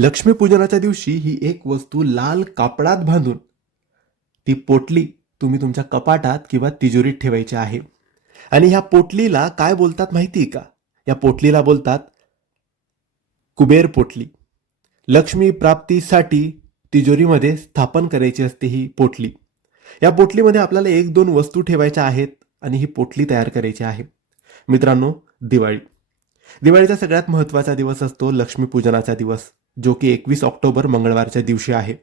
लक्ष्मीपूजनाच्या दिवशी ही एक वस्तू लाल कापडात बांधून ती पोटली तुम्ही तुमच्या कपाटात किंवा तिजोरीत ठेवायची आहे. आणि ह्या पोटलीला काय बोलतात माहिती आहे का? या पोटलीला बोलतात कुबेर पोटली. लक्ष्मी प्राप्तीसाठी तिजोरीमध्ये स्थापन करायची असते ही पोटली. या पोटलीमध्ये आपल्याला एक दोन वस्तू ठेवायच्या आहेत आणि ही पोटली तयार करायची आहे. मित्रांनो दिवाळी. दिवाळीचा सगळ्यात महत्त्वाचा दिवस असतो लक्ष्मीपूजनाचा दिवस जो की एकवीस ऑक्टोबर मंगळवारच्या दिवशी आहे.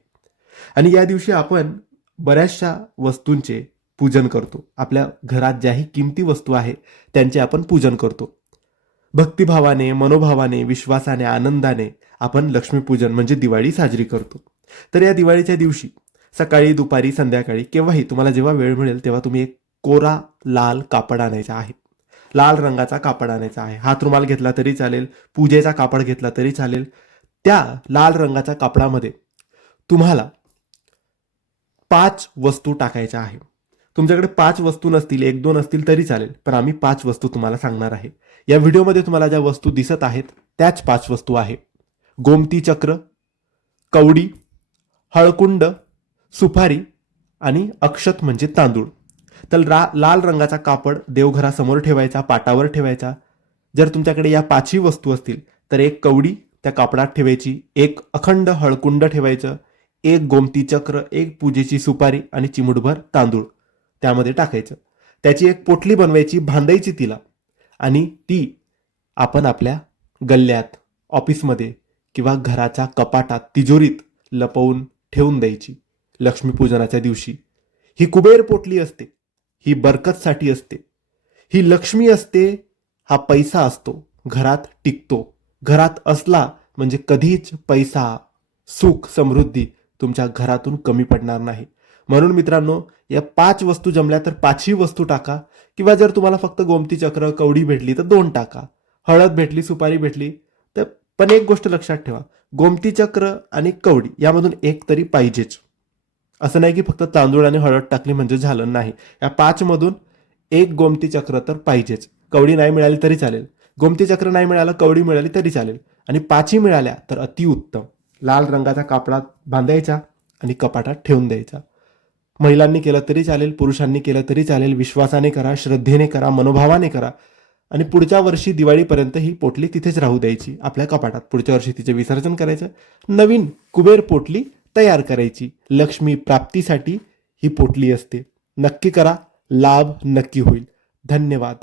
आणि या दिवशी आपण बऱ्याचशा वस्तूंचे पूजन करतो. आपल्या घरात ज्याही किमती वस्तू आहे त्यांचे आपण पूजन करतो. भक्तिभावाने मनोभावाने विश्वासाने आनंदाने आपण लक्ष्मीपूजन म्हणजे दिवाळी साजरी करतो. तर या दिवाळीच्या दिवशी सकाळी दुपारी संध्याकाळी केव्हाही तुम्हाला जेव्हा वेळ मिळेल तेव्हा तुम्ही एक कोरा लाल कापड आणायचा आहे. लाल रंगाचा कापड आणायचा आहे. हात रुमाल घेतला तरी चालेल पूजेचा कापड घेतला तरी चालेल. त्या लाल रंगाच्या कापडामध्ये तुम्हाला पाच वस्तू टाकायच्या आहे. तुमच्याकडे पाच वस्तू नसतील एक दोन असतील तरी चालेल पण आम्ही पाच वस्तू तुम्हाला सांगणार आहे. या व्हिडिओमध्ये तुम्हाला ज्या वस्तू दिसत आहेत त्याच पाच वस्तू आहे गोमती चक्र कवडी हळकुंड सुपारी आणि अक्षत म्हणजे तांदूळ. तर रा लाल रंगाचा कापड देवघरासमोर ठेवायचा पाटावर ठेवायचा. जर तुमच्याकडे या पाचही वस्तू असतील तर एक कवडी त्या कापडात ठेवायची एक अखंड हळकुंड ठेवायचं एक गोमती चक्र एक पूजेची सुपारी आणि चिमुटभर तांदूळ त्यामध्ये टाकायचं. त्याची एक पोटली बनवायची भांडायची तिला आणि ती आपण आपल्या गल्ल्यात ऑफिसमध्ये किंवा घराच्या कपाटात तिजोरीत लपवून ठेवून द्यायची लक्ष्मीपूजनाच्या दिवशी. ही कुबेर पोटली असते. ही बरकतसाठी असते. ही लक्ष्मी असते हा पैसा असतो. घरात टिकतो. घरात असला म्हणजे कधीच पैसा सुख समृद्धी तुमच्या घरातून कमी पडणार नाही. म्हणून मित्रांनो या पाच वस्तू जमल्या तर पाचही वस्तू टाका. किंवा जर तुम्हाला फक्त गोमती चक्र कवडी भेटली तर दोन टाका. हळद भेटली सुपारी भेटली तर पण एक गोष्ट लक्षात ठेवा. गोमती चक्र आणि कवडी यामधून एक तरी पाहिजेच. असं नाही की फक्त तांदूळ आणि हळद टाकली म्हणजे झालं नाही. या पाचमधून एक गोमती चक्र तर पाहिजेच. कवडी नाही मिळाली तरी चालेल. गोमती चक्र नाही मिळालं कवडी मिळाली तरी चालेल. आणि पाचही मिळाल्या तर अतिउत्तम लाल रंगाचा कापडात बांधायचा आणि कपाटात ठेवून द्यायचा. महिलांनी केलं तरी चालेल पुरुषांनी केलं तरी चालेल विश्वासाने करा श्रद्धेने करा मनोभावाने करा. आणि पुढच्या वर्षी दिवाळीपर्यंत ही पोटली तिथेच राहू द्यायची. आपल्या कपाटात पुढच्या वर्षी तिचे विसर्जन करायचं. नवीन कुबेर पोटली तयार करायची. लक्ष्मी प्राप्तीसाठी ही पोटली असते. नक्की करा लाभ नक्की होईल. धन्यवाद.